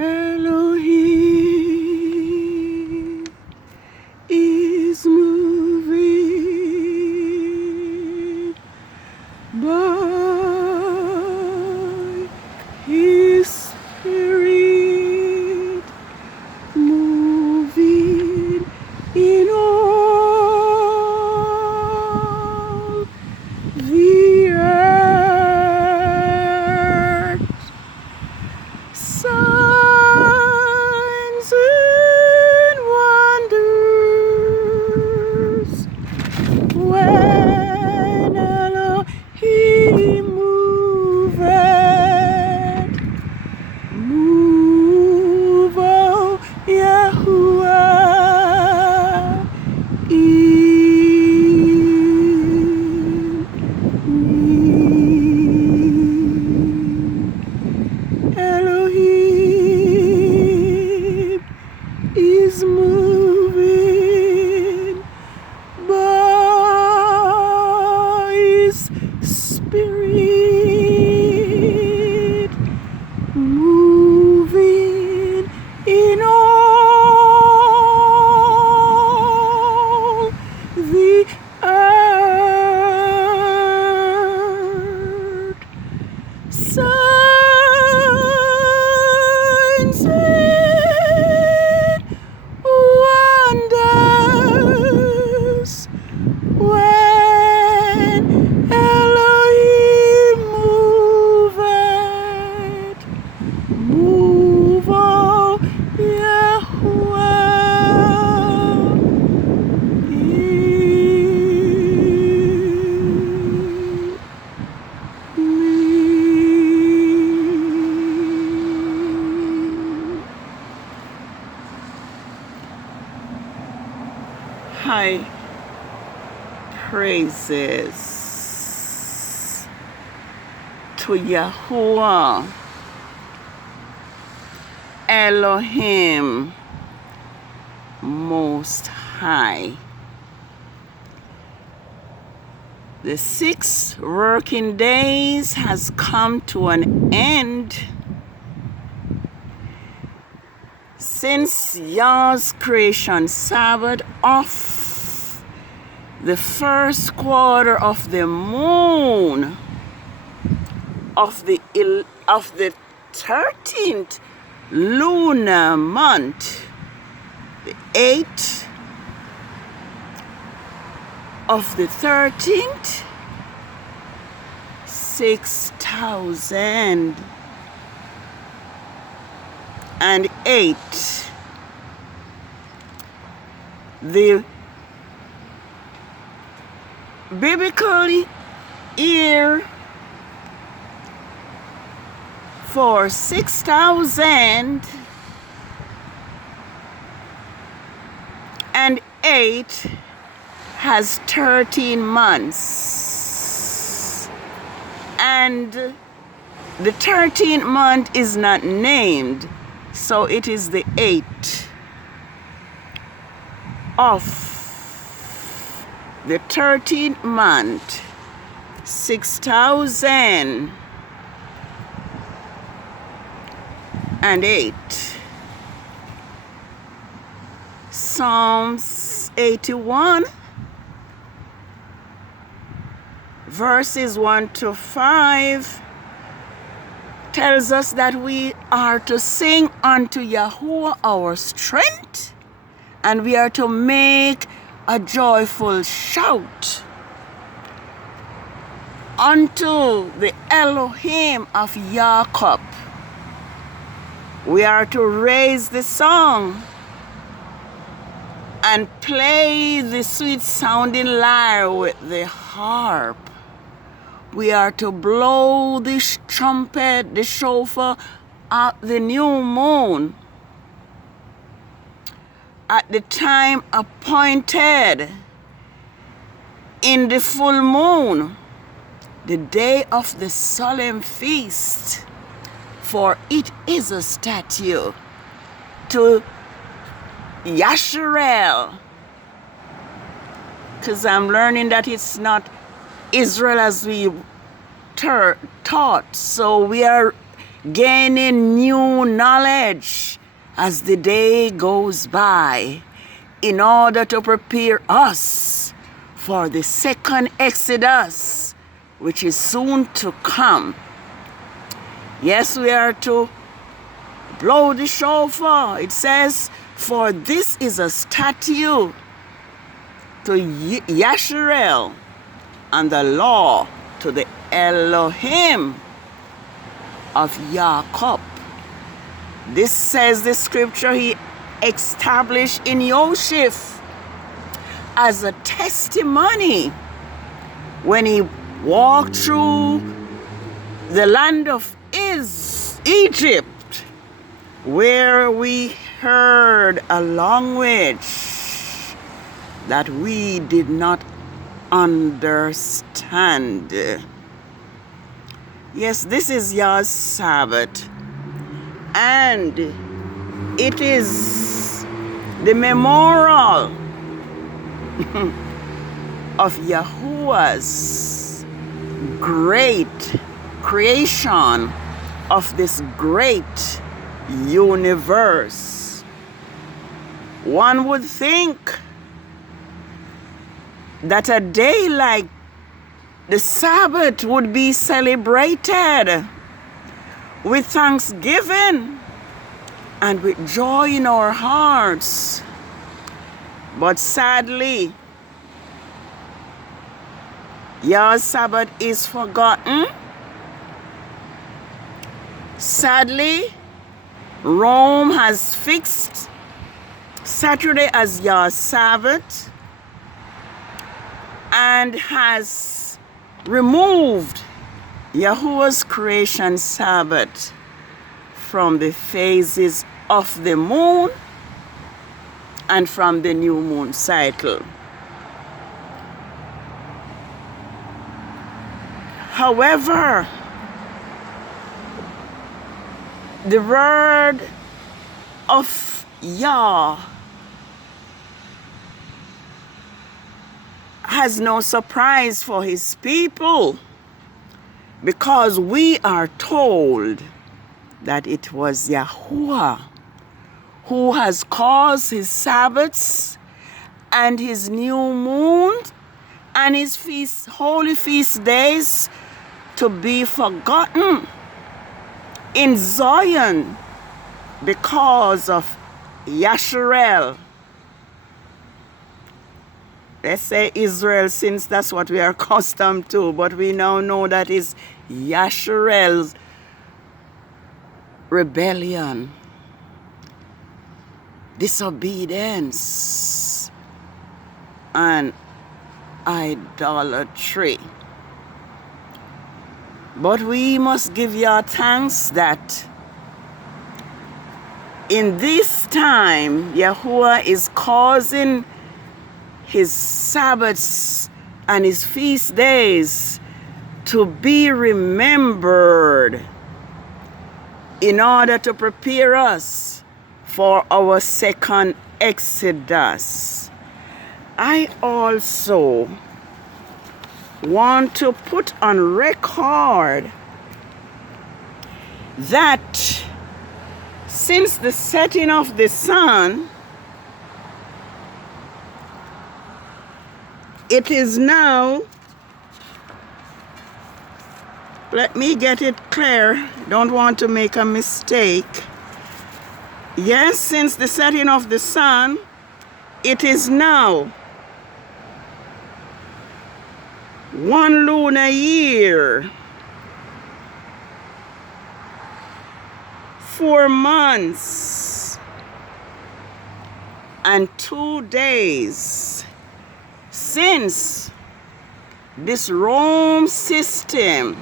Elohim is moving by His Spirit, moving in all the earth. Signs and wonders when Elohim moveth. Move, oh Yahuwah, in me. Elohim is moving by His Spirit, moving in all the earth. Signs and wonders when Elohim moveth. Move, oh Yahuwah, in me. High praises to Yahuwah Elohim Most High. The 6 working days has come to an end since Yah's creation Sabbath of the first quarter of the moon of the 13th lunar month, the 8th of the 13th, 6008. The biblical year for 6008 has 13 months, and the 13th month is not named, so it is the 8th of the 13th month, 6008. Psalms 81 verses 1 to 5 tells us that we are to sing unto Yahuwah our strength, and we are to make a joyful shout unto the Elohim of Jacob. We are to raise the song and play the sweet sounding lyre with the harp. We are to blow the trumpet, the shofar, at the new moon, at the time appointed, in the full moon, the day of the solemn feast, for it is a statute to Yasharel, because I'm learning that it's not Israel as we taught. So we are gaining new knowledge as the day goes by, in order to prepare us for the second Exodus, which is soon to come. Yes, we are to blow the shofar. It says, for this is a statute to Yasharel, and the law to the Elohim of Jacob. This says the scripture he established in Yoshef as a testimony when he walked through the land of Egypt, where we heard a language that we did not understand. Yes, this is your Sabbath, and it is the memorial of Yahuwah's great creation of this great universe. One would think that a day like the Sabbath would be celebrated with thanksgiving and with joy in our hearts. But sadly, your Sabbath is forgotten. Sadly, Rome has fixed Saturday as your Sabbath and has removed Yahuwah's creation Sabbath from the phases of the moon and from the new moon cycle. However, the word of Yah has no surprise for his people, because we are told that it was Yahuwah who has caused his Sabbaths and his new moon and his holy feast days to be forgotten in Zion because of Yasharel. Let's say Israel, since that's what we are accustomed to, but we now know that is Yasharel's rebellion, disobedience, and idolatry. But we must give your thanks that in this time, Yahuwah is causing his Sabbaths and his feast days to be remembered in order to prepare us for our second Exodus. I also want to put on record that since the setting of the sun, it is now, let me get it clear, don't want to make a mistake. Yes, since the setting of the sun, it is now 1 lunar year, 4 months, and 2 days since this Rome system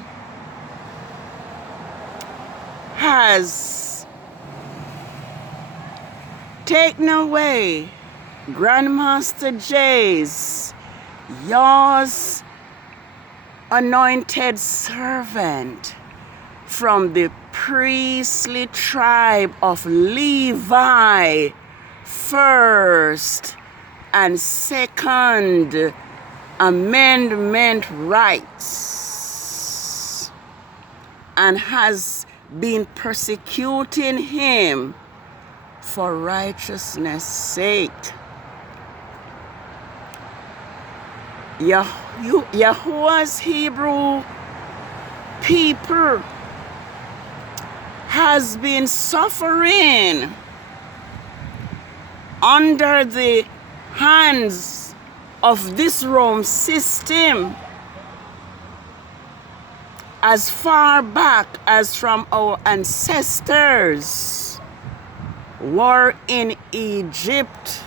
has taken away Grandmaster J's, yours anointed servant, from the priestly tribe of Levi, first and second amendment rights, and has been persecuting him for righteousness' sake. Yahuwah's Hebrew people has been suffering under the hands of this Rome system as far back as from our ancestors were in Egypt.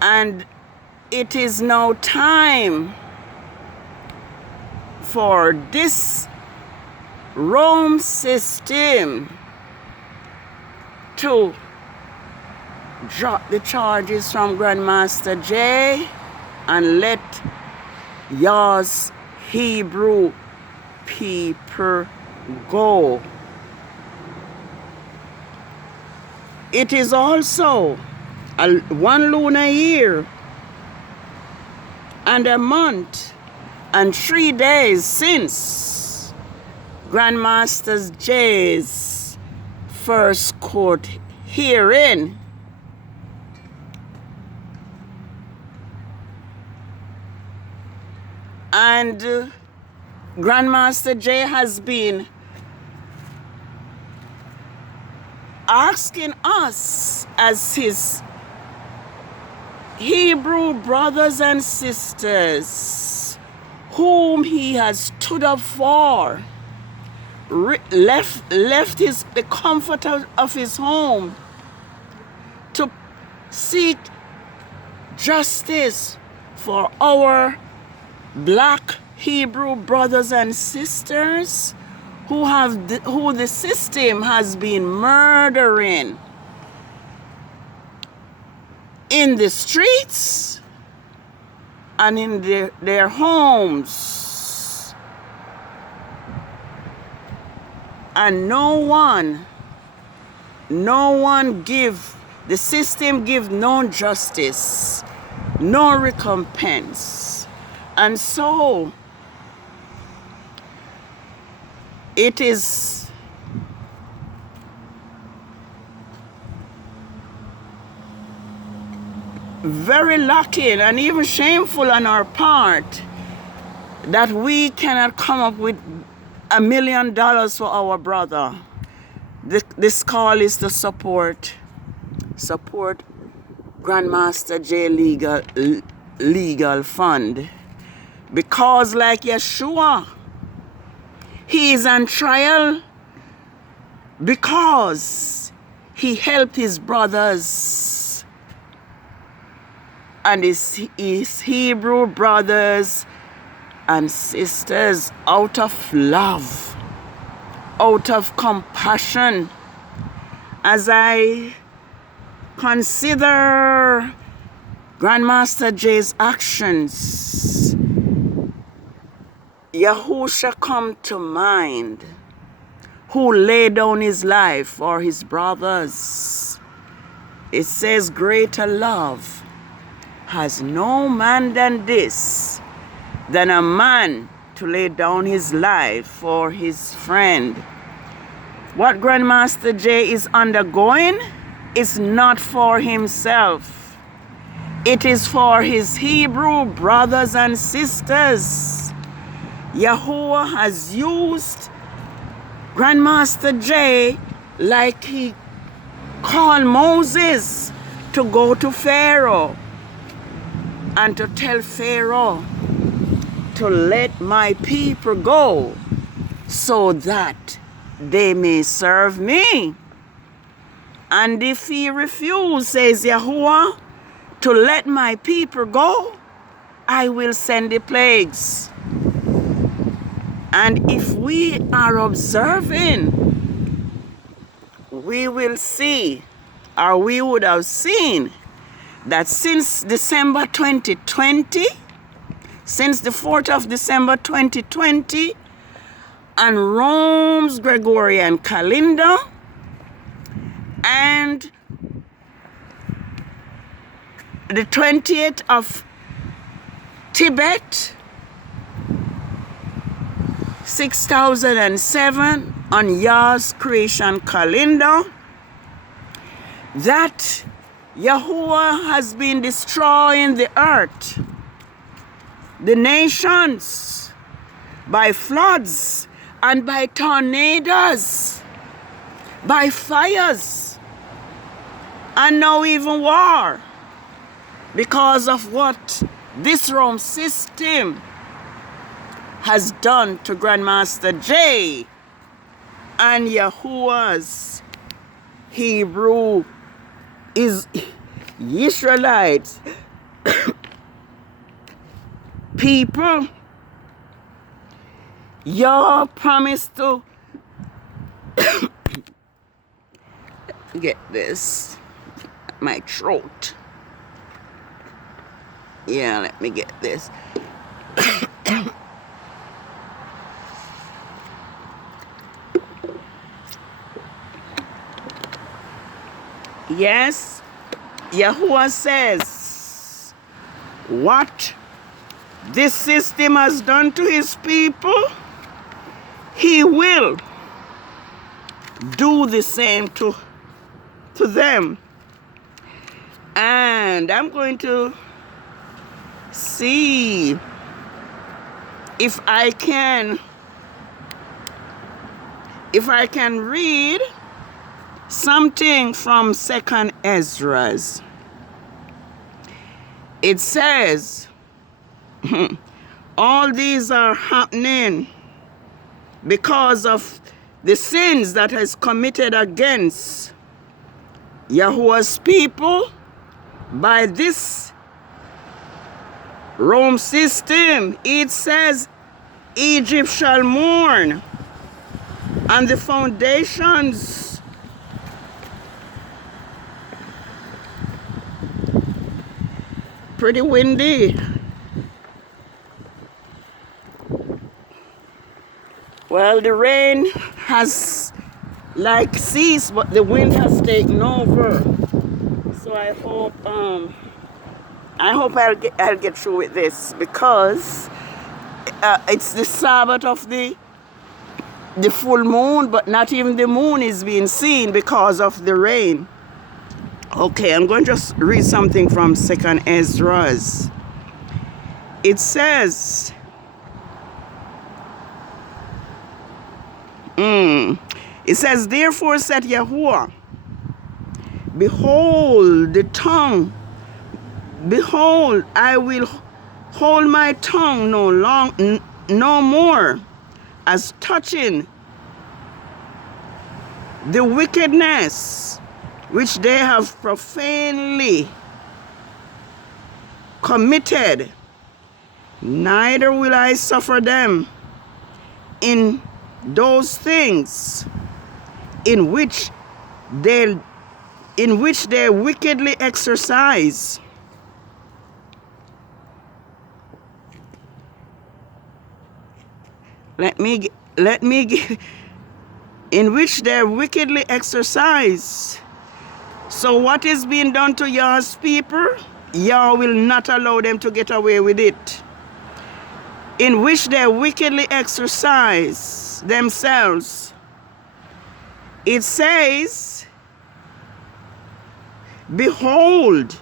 And it is now time for this Rome system to drop the charges from Grandmaster J and let Yah's Hebrew people go. It is also 1 lunar year and a month and 3 days since Grandmaster J's first court hearing. And Grandmaster J has been asking us as his Hebrew brothers and sisters, whom he has stood up for, left the comfort of his home to seek justice for our black Hebrew brothers and sisters who the system has been murdering in the streets and in their homes. And the system give no justice, no recompense. And so it is very lacking and even shameful on our part that we cannot come up with $1 million for our brother. This call is to support Grandmaster J legal fund, because like Yeshua, he is on trial because he helped his brothers and his Hebrew brothers and sisters out of love, out of compassion. As I consider Grandmaster J's actions, Yahusha come to mind, who laid down his life for his brothers. It says, greater love has no man than this, than a man to lay down his life for his friend. What Grandmaster J is undergoing is not for himself. It is for his Hebrew brothers and sisters. Yahuwah has used Grandmaster J like he called Moses to go to Pharaoh and to tell Pharaoh to let my people go so that they may serve me. And if he refuses, says Yahuwah, to let my people go, I will send the plagues. And if we are observing, we will see, or we would have seen, that since December 2020, since the 4th of December 2020, and Rome's Gregorian calendar, and the 20th of Tibet, 6007 on Yah's creation calendar, that Yahuwah has been destroying the earth, the nations, by floods and by tornadoes, by fires, and now even war, because of what this Rome system has done to Grandmaster J and Yahuwah's Hebrew is Israelites people. Y'all promised to get this, my throat. Yeah, let me get this. Yes, Yahuwah says what this system has done to his people, he will do the same to them. And I'm going to see if I can read something from 2nd Ezra's. It says, all these are happening because of the sins that has committed against Yahuwah's people by this Rome system. It says, Egypt shall mourn, and the foundations pretty windy. Well, the rain has like ceased, but the wind has taken over. So I hope I'll get through with this, because it's the Sabbath of the full moon, but not even the moon is being seen because of the rain. Okay, I'm going to just read something from 2nd Ezra's. It says, therefore said Yahuwah, behold I will hold my tongue no more as touching the wickedness which they have profanely committed, neither will I suffer them in those things in which they wickedly exercise. In which they wickedly exercise. So what is being done to Yah's people? Yah will not allow them to get away with it. In which they wickedly exercise themselves. It says, behold,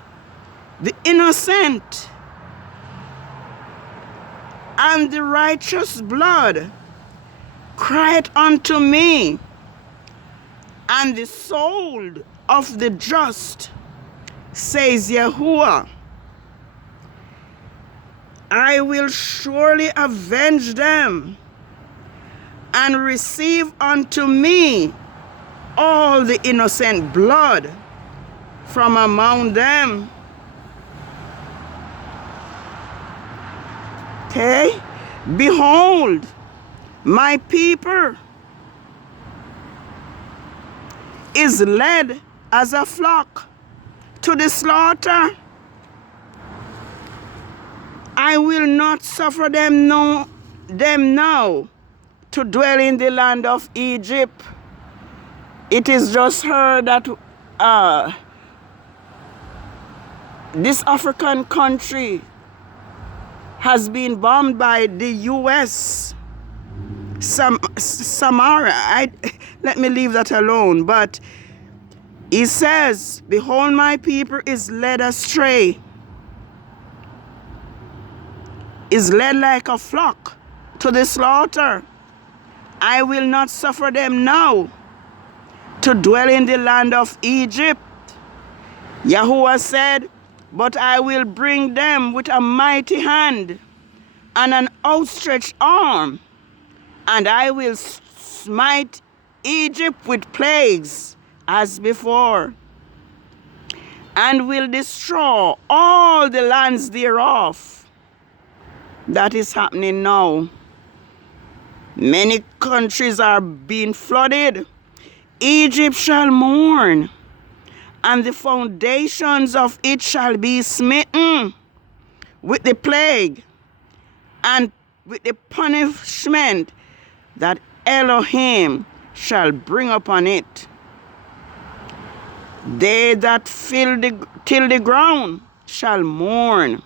the innocent and the righteous blood cried unto me, and the soul of the just, says Yahuwah, I will surely avenge them and receive unto me all the innocent blood from among them. Okay? Behold, my people is led as a flock to the slaughter. I will not suffer them now to dwell in the land of Egypt. It is just heard that this African country has been bombed by the US. Samaria. Let me leave that alone. But he says, behold, my people is led astray, is led like a flock to the slaughter. I will not suffer them now to dwell in the land of Egypt. Yahuwah said, but I will bring them with a mighty hand and an outstretched arm, and I will smite Egypt with plagues as before, and will destroy all the lands thereof. That is happening now. Many countries are being flooded. Egypt shall mourn, and the foundations of it shall be smitten with the plague and with the punishment that Elohim shall bring upon it. They that till the ground shall mourn,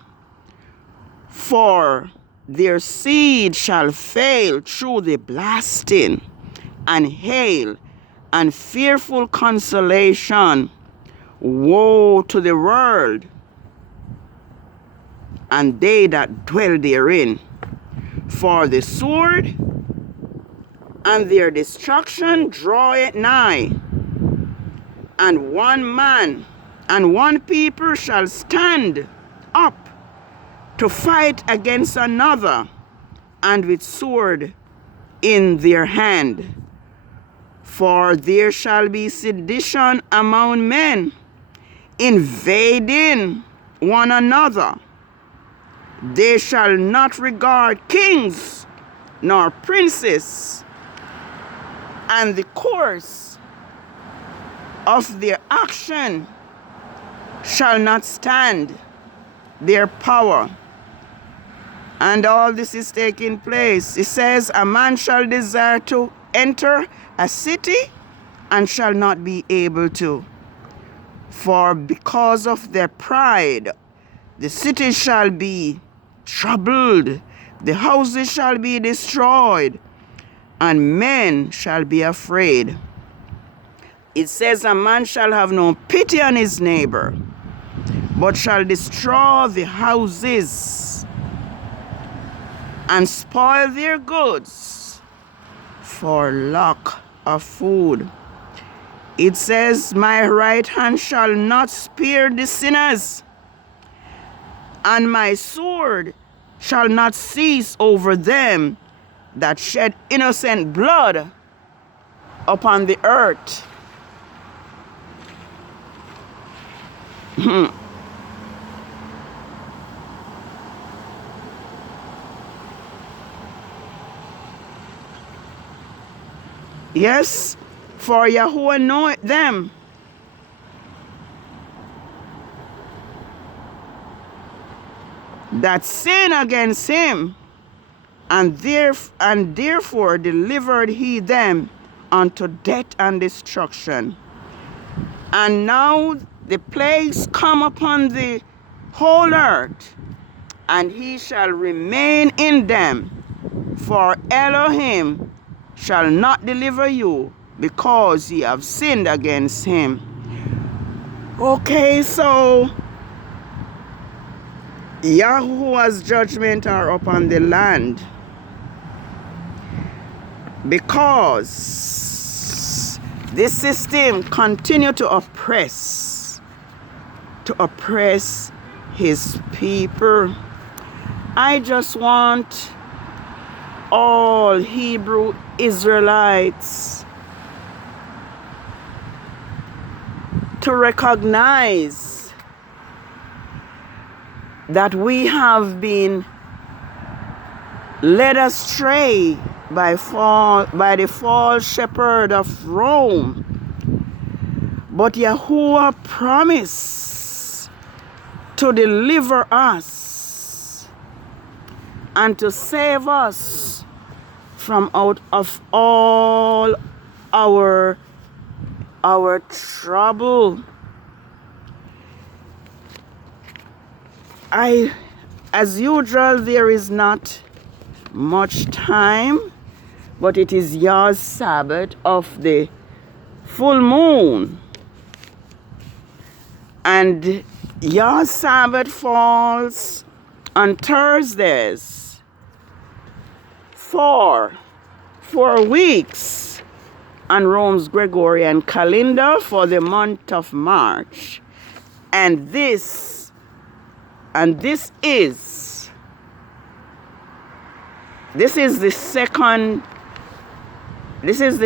for their seed shall fail through the blasting and hail and fearful consolation. Woe to the world and they that dwell therein, for the sword and their destruction draweth nigh, and one man and one people shall stand up to fight against another, and with sword in their hand. For there shall be sedition among men, invading one another. They shall not regard kings nor princes, and the course of their action shall not stand their power. And all this is taking place. It says, a man shall desire to enter a city and shall not be able to. For because of their pride, the city shall be troubled, the houses shall be destroyed, and men shall be afraid. It says, a man shall have no pity on his neighbor, but shall destroy the houses and spoil their goods for lack of food. It says, my right hand shall not spare the sinners, and my sword shall not cease over them that shed innocent blood upon the earth. Yes, for Yahuwah knoweth them that sin against him, and therefore delivered he them unto death and destruction. And now the plagues come upon the whole earth, and he shall remain in them, for Elohim shall not deliver you, because ye have sinned against him. Okay, so Yahuwah's judgment are upon the land, because this system continue to oppress his people. I just want all Hebrew Israelites to recognize that we have been led astray by the false shepherd of Rome. But Yahuwah promised to deliver us and to save us from out of all our trouble. As usual, there is not much time, but it is Yah's Sabbath of the full moon. And Yah's Sabbath falls on Thursdays for 4 weeks on Rome's Gregorian calendar for the month of March. And this is the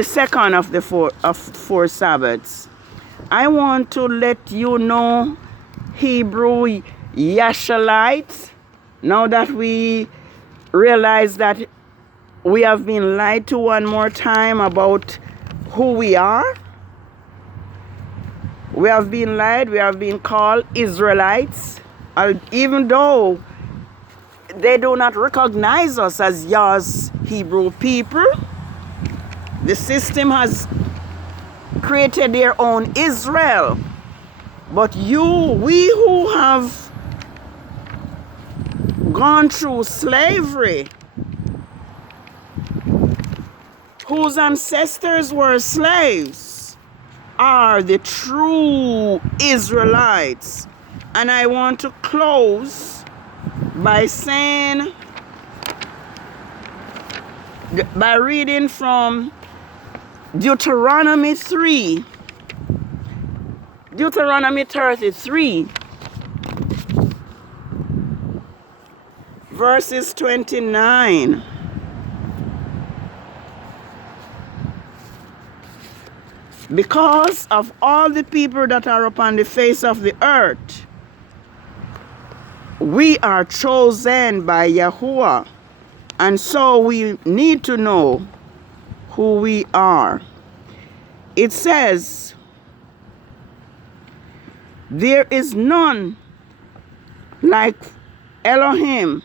second of the four Sabbaths. I want to let you know, Hebrew Yashalites, now that we realize that we have been lied to one more time about who we are. We have been lied, we have been called Israelites, even though they do not recognize us as Yah's Hebrew people. The system has created their own Israel. But we who have gone through slavery, whose ancestors were slaves, are the true Israelites. And I want to close by reading from Deuteronomy 3, Deuteronomy 33, verses 29. Because of all the people that are upon the face of the earth, we are chosen by Yahuwah, and so we need to know who we are. It says, there is none like Elohim,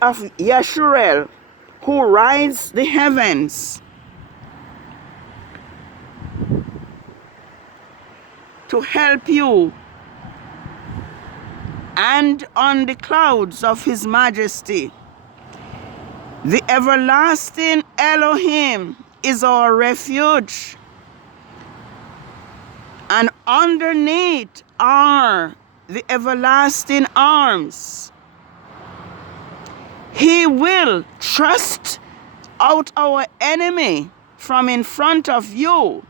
of Yeshurel, who rides the heavens to help you, and on the clouds of his majesty. The everlasting Elohim is our refuge, and underneath are the everlasting arms. He will thrust out our enemy from in front of you,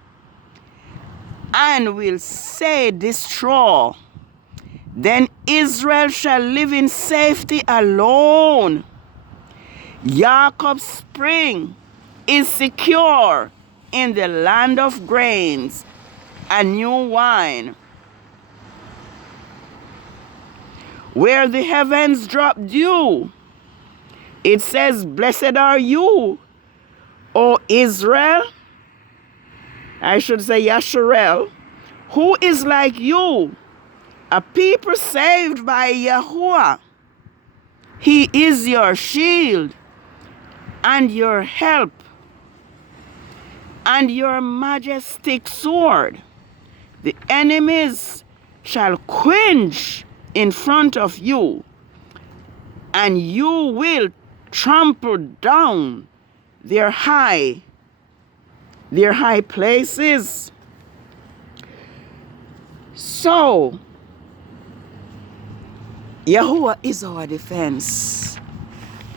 and will say, destroy. Then Israel shall live in safety alone. Jacob's spring is secure in the land of grains and new wine, where the heavens drop dew. It says, blessed are you, O Israel. I should say Yasharel, who is like you, a people saved by Yahuwah. He is your shield and your help and your majestic sword. The enemies shall quench in front of you, and you will trample down their high places. So, Yahuwah is our defense,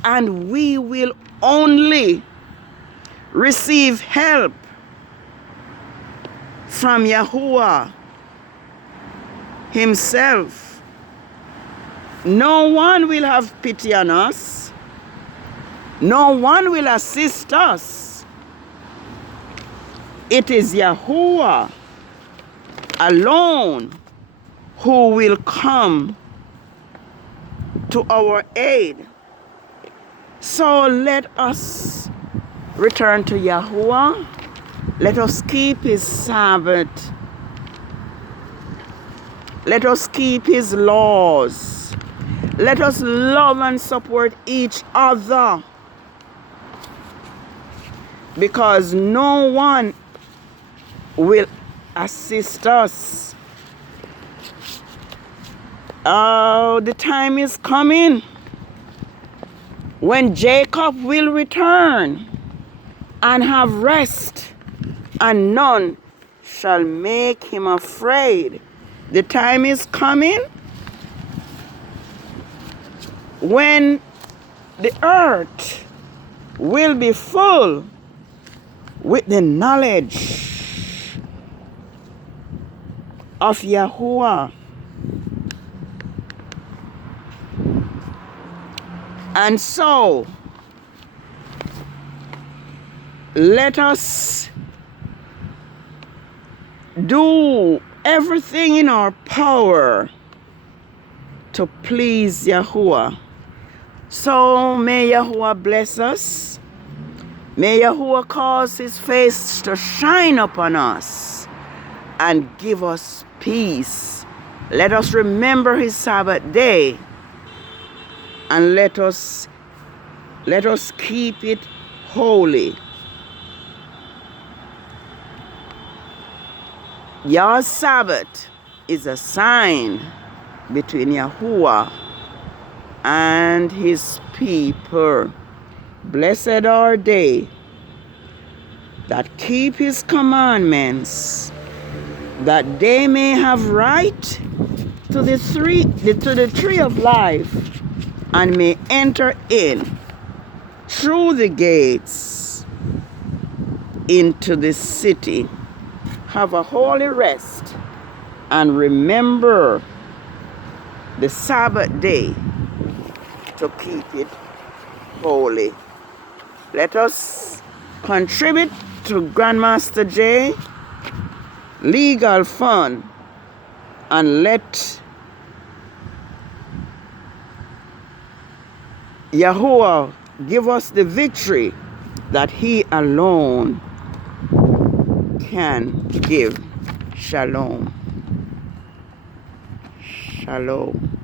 and we will only receive help from Yahuwah himself. No one will have pity on us. No one will assist us. It is Yahuwah alone who will come to our aid. So let us return to Yahuwah. Let us keep his Sabbath. Let us keep his laws. Let us love and support each other, because no one will assist us. Oh, the time is coming when Jacob will return and have rest, and none shall make him afraid. The time is coming when the earth will be full with the knowledge of Yahuwah. And so, let us do everything in our power to please Yahuwah. So may Yahuwah bless us. May Yahuwah cause his face to shine upon us and give us peace. Let us remember his Sabbath day, and let us keep it holy. Your Sabbath is a sign between Yahuwah and his people. Blessed are they that keep his commandments, that they may have right to the tree of life, and may enter in through the gates into the city. Have a holy rest and remember the Sabbath day to keep it holy. Let us contribute to Grandmaster J Legal Fund, and let Yahuwah give us the victory that he alone can give. Shalom. Shalom.